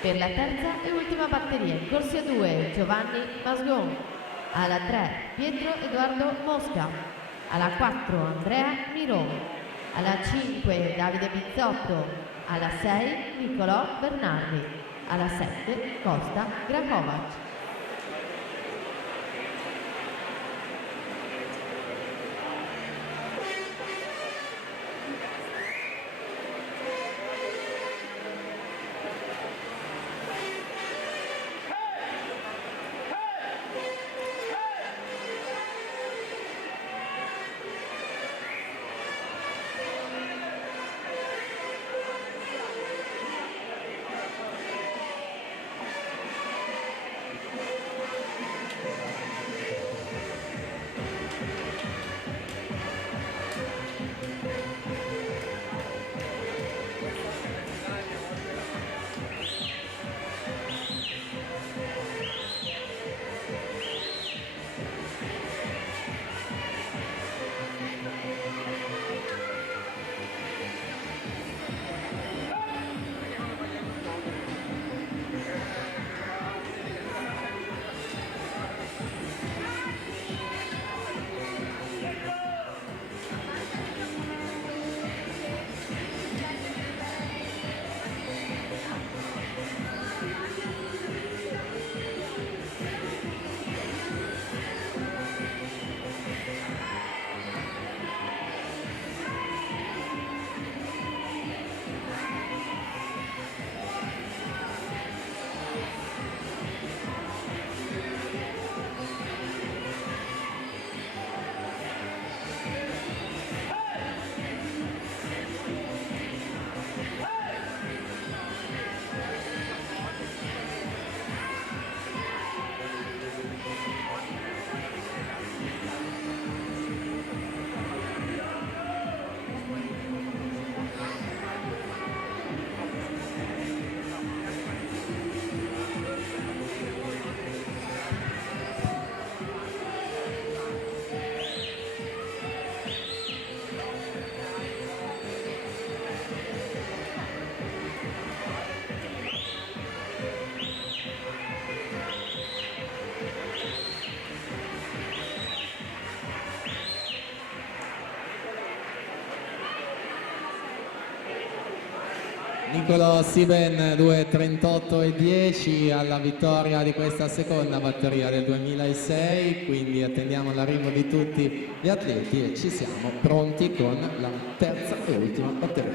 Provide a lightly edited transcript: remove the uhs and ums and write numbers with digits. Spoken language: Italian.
Per la terza e ultima batteria, in corsia 2, Giovanni Masgon. Alla 3, Pietro Edoardo Mosca. Alla 4, Andrea Miron. Alla 5, Davide Bizzotto. Alla 6, Nicolò Bernardi. Alla 7, Costa Grakovac. Nicolò Siben 2:38,10 alla vittoria di questa seconda batteria del 2006, quindi attendiamo l'arrivo di tutti gli atleti e ci siamo pronti con la terza e ultima batteria.